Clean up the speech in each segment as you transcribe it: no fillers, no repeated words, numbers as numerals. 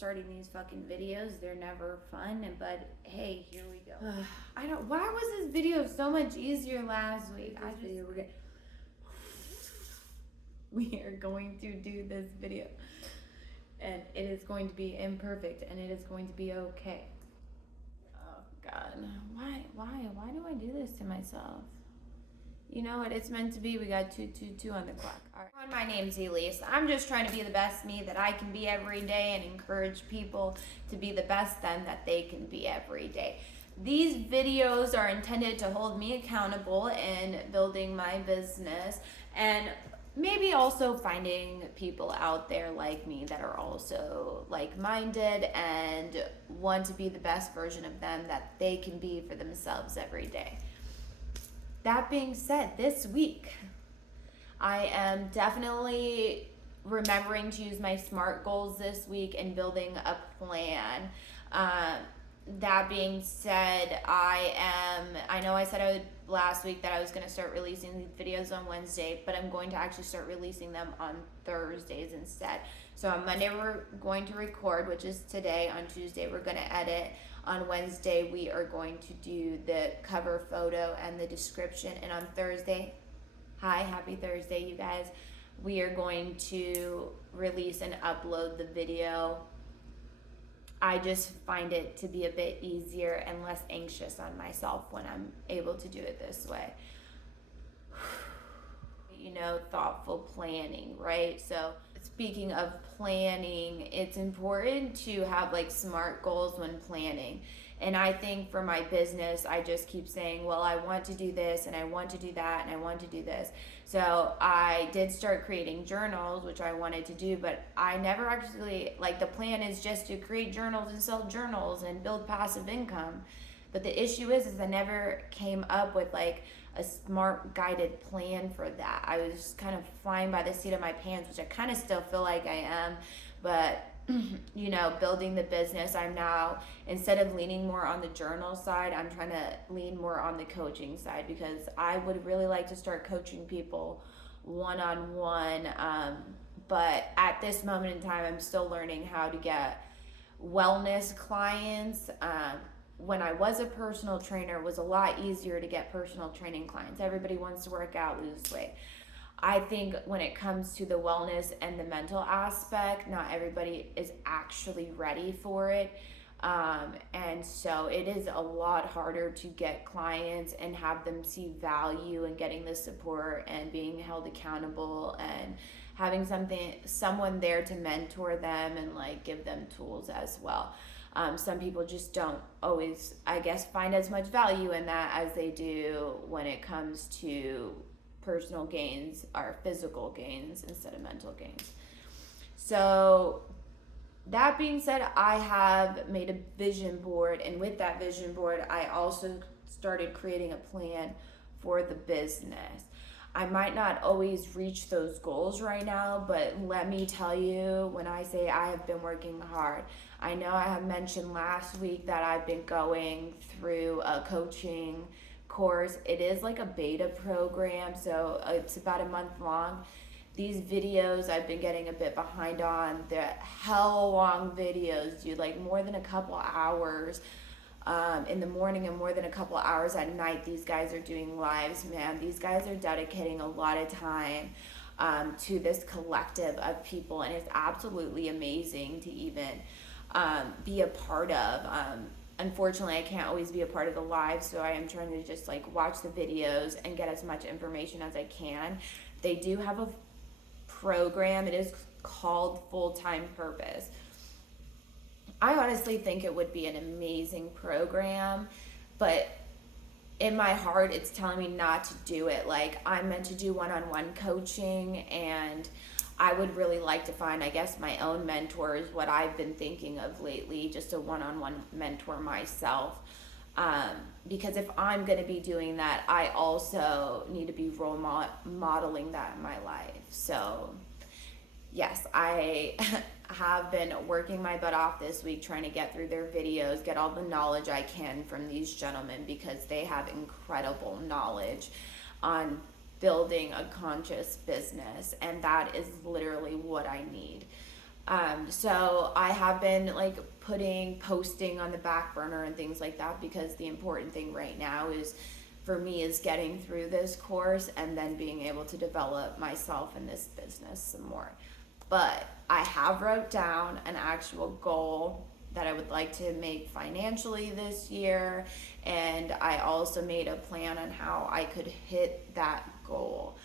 starting these fucking videos. They're never fun, but hey, here we go. Why was this video so much easier last week? We are going to do this video, and it is going to be imperfect, and it is going to be okay. Oh God, why do I do this to myself? You know what? It's meant to be. We got 2:22 on the clock. All right. My name's Elise. I'm just trying to be the best me that I can be every day and encourage people to be the best them that they can be every day. These videos are intended to hold me accountable in building my business and maybe also finding people out there like me that are also like-minded and want to be the best version of them that they can be for themselves every day. That being said, this week, I am definitely remembering to use my SMART goals this week and building a plan. That being said, I know I said last week that I was going to start releasing these videos on Wednesday, but I'm going to actually start releasing them on Thursdays instead. So on Monday, we're going to record, which is today. On Tuesday, we're going to edit. On Wednesday, we are going to do the cover photo and the description. And on Thursday, happy Thursday, you guys. We are going to release and upload the video. I just find it to be a bit easier and less anxious on myself when I'm able to do it this way. You know, thoughtful planning, right? So speaking of planning, it's important to have like SMART goals when planning. And I think for my business, I just keep saying, well, I want to do this and I want to do that and I want to do this. So I did start creating journals, which I wanted to do, but I never actually, the plan is just to create journals and sell journals and build passive income. But the issue is I never came up with a SMART guided plan for that. I was just kind of flying by the seat of my pants, which I kind of still feel like I am. But, you know, building the business, I'm now, instead of leaning more on the journal side, I'm trying to lean more on the coaching side because I would really like to start coaching people one-on-one. But at this moment in time, I'm still learning how to get wellness clients. When I was a personal trainer, it was a lot easier to get personal training clients. Everybody wants to work out, lose weight. I think when it comes to the wellness and the mental aspect, not everybody is actually ready for it. And so it is a lot harder to get clients and have them see value in getting the support and being held accountable and having someone there to mentor them and give them tools as well. Some people just don't always, I guess, find as much value in that as they do when it comes to personal gains or physical gains instead of mental gains. So that being said, I have made a vision board, and with that vision board, I also started creating a plan for the business. I might not always reach those goals right now, but let me tell you, when I say I have been working hard, I know I have mentioned last week that I've been going through a coaching course. It is like a beta program, so it's about a month long. These videos I've been getting a bit behind on. They're hell long videos, dude, more than a couple hours in the morning and more than a couple hours at night. These guys are doing lives, man. These guys are dedicating a lot of time to this collective of people, and it's absolutely amazing to even be a part of. Unfortunately, I can't always be a part of the live, so I am trying to just watch the videos and get as much information as I can. They do have a program. It is called Full-Time Purpose. I honestly think it would be an amazing program, but in my heart, it's telling me not to do it. I'm meant to do one-on-one coaching, and I would really like to find, I guess, my own mentors, what I've been thinking of lately, just a one-on-one mentor myself. Because if I'm going to be doing that, I also need to be role modeling that in my life. So, yes, I have been working my butt off this week trying to get through their videos, get all the knowledge I can from these gentlemen because they have incredible knowledge on building a conscious business, and that is literally what I need. So I have been like posting on the back burner and things like that, because the important thing right now is for me is getting through this course and then being able to develop myself in this business some more. But I have wrote down an actual goal that I would like to make financially this year, and I also made a plan on how I could hit that goal.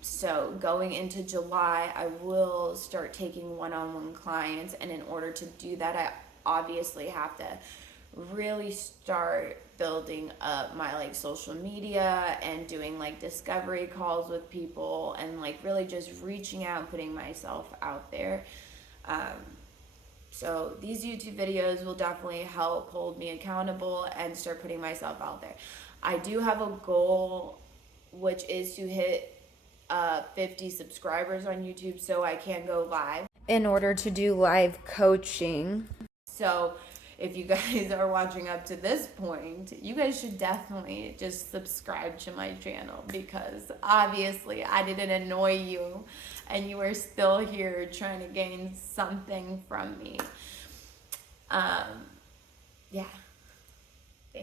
So going into July, I will start taking one-on-one clients, and in order to do that, I obviously have to really start building up my like social media and doing like discovery calls with people, and like really just reaching out and putting myself out there. So these YouTube videos will definitely help hold me accountable and start putting myself out there. I do have a goal, which is to hit 50 subscribers on YouTube so I can go live in order to do live coaching. So if you guys are watching up to this point, you guys should definitely just subscribe to my channel, because obviously I didn't annoy you and you are still here trying to gain something from me. Yeah.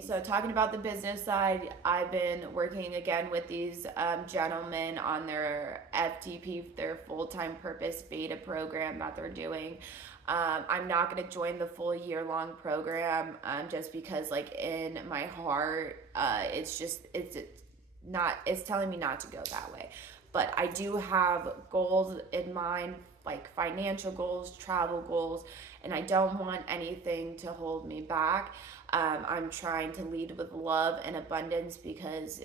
So talking about the business side, I've been working again with these gentlemen on their FTP, their full-time purpose beta program that they're doing. I'm not going to join the full year-long program just because like in my heart, it's telling me not to go that way. But I do have goals in mind, like financial goals, travel goals, and I don't want anything to hold me back. I'm trying to lead with love and abundance, because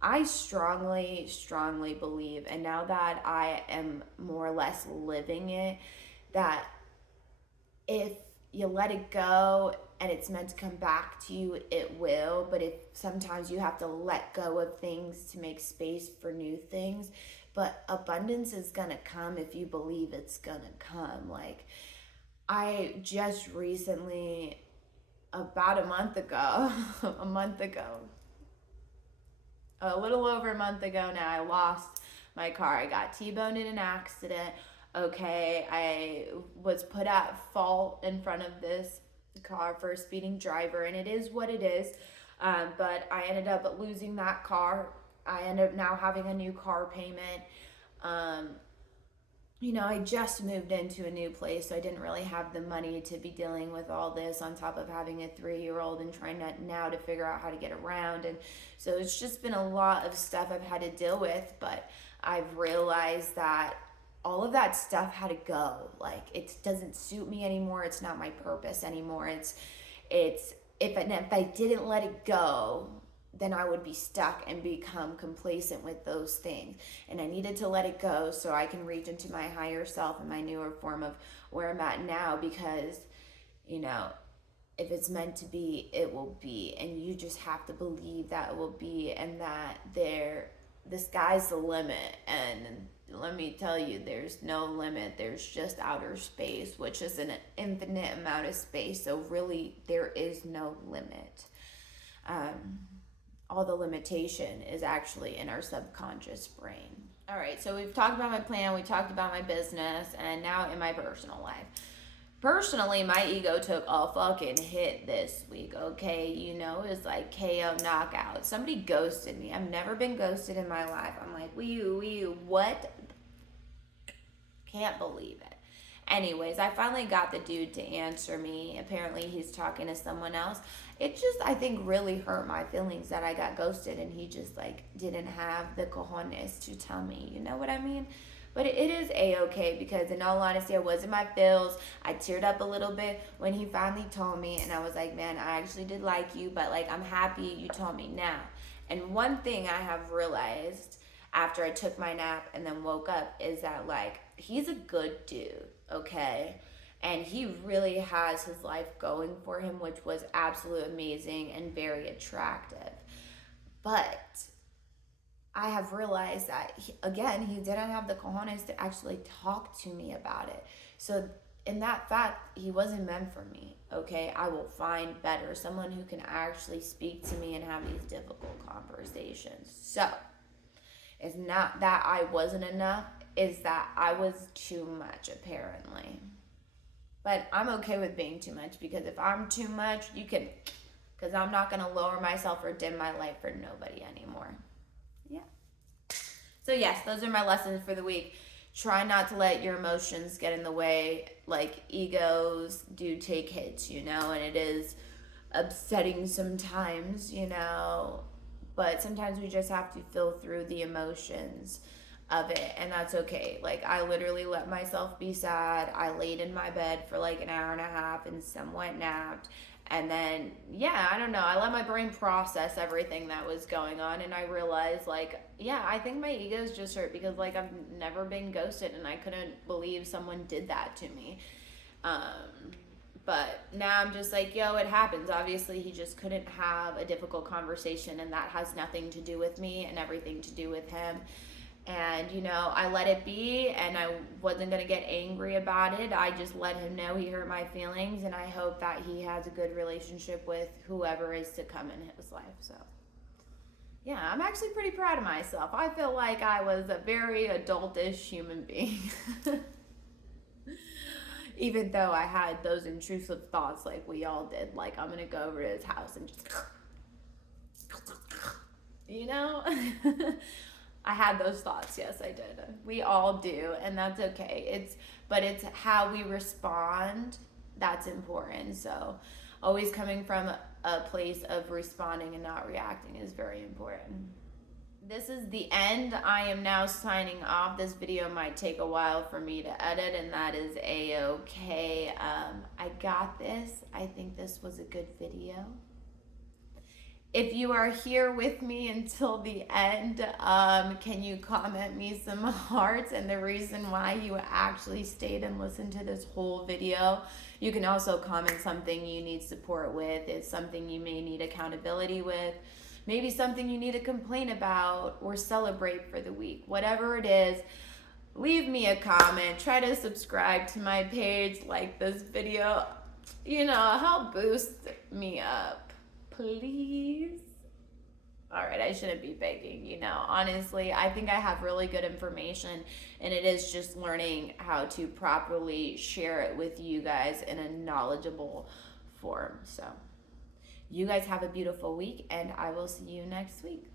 I strongly, strongly believe, and now that I am more or less living it, that if you let it go and it's meant to come back to you, it will. But if sometimes you have to let go of things to make space for new things. But abundance is gonna come if you believe it's gonna come. Like, I just recently, about a little over a month ago now, I lost my car. I got T-boned in an accident. Okay, I was put at fault in front of this car for a speeding driver, and it is what it is. But I ended up losing that car. I ended up now having a new car payment. I just moved into a new place, so I didn't really have the money to be dealing with all this on top of having a 3-year-old and trying now to figure out how to get around. And so it's just been a lot of stuff I've had to deal with, but I've realized that all of that stuff had to go. Like, it doesn't suit me anymore. It's not my purpose anymore. If I didn't let it go, then I would be stuck and become complacent with those things. And I needed to let it go so I can reach into my higher self and my newer form of where I'm at now, because, if it's meant to be, it will be. And you just have to believe that it will be, and that the sky's the limit. And let me tell you, there's no limit. There's just outer space, which is an infinite amount of space. So really, there is no limit. All the limitation is actually in our subconscious brain. All right, so we've talked about my plan, we talked about my business, and now in my personal life. Personally, my ego took a fucking hit this week, okay? It's like KO knockout. Somebody ghosted me. I've never been ghosted in my life. I'm like, what? Can't believe it. Anyways, I finally got the dude to answer me. Apparently, he's talking to someone else. It just, I think, really hurt my feelings that I got ghosted, and he just, didn't have the cojones to tell me. You know what I mean? But it is A-okay, because in all honesty, I was in my feels. I teared up a little bit when he finally told me, and I was like, man, I actually did like you, but, I'm happy you told me now. And one thing I have realized after I took my nap and then woke up is that, he's a good dude, okay? And he really has his life going for him, which was absolutely amazing and very attractive. But I have realized that, he didn't have the cojones to actually talk to me about it. So in that fact, he wasn't meant for me, okay? I will find better, someone who can actually speak to me and have these difficult conversations. So it's not that I wasn't enough. is that I was too much, apparently. But I'm okay with being too much, because if I'm too much, you can, because I'm not going to lower myself or dim my light for nobody anymore. Yeah. So, yes, those are my lessons for the week. Try not to let your emotions get in the way. Like, egos do take hits, and it is upsetting sometimes, but sometimes we just have to feel through the emotions of it, and that's okay. Like, I literally let myself be sad. I laid in my bed for like an hour and a half and somewhat napped, and then I don't know, I let my brain process everything that was going on, and I realized, like, I think my ego's just hurt because, like, I've never been ghosted, and I couldn't believe someone did that to me. But now I'm just like, it happens. Obviously, he just couldn't have a difficult conversation, and that has nothing to do with me and everything to do with him. And, I let it be, and I wasn't going to get angry about it. I just let him know he hurt my feelings, and I hope that he has a good relationship with whoever is to come in his life. So, I'm actually pretty proud of myself. I feel like I was a very adultish human being. Even though I had those intrusive thoughts like we all did, like, I'm going to go over to his house and just, I had those thoughts. Yes, I did. We all do, and that's okay. But it's how we respond that's important. So always coming from a place of responding and not reacting is very important. This is the end. I am now signing off. This video might take a while for me to edit, and that is a-okay. I got this. I think this was a good video. If you are here with me until the end, can you comment me some hearts and the reason why you actually stayed and listened to this whole video? You can also comment something you need support with. It's something you may need accountability with. Maybe something you need to complain about or celebrate for the week. Whatever it is, leave me a comment. Try to subscribe to my page, like this video. Help boost me up, please. All right, I shouldn't be begging, Honestly, I think I have really good information, and it is just learning how to properly share it with you guys in a knowledgeable form. So, you guys have a beautiful week, and I will see you next week.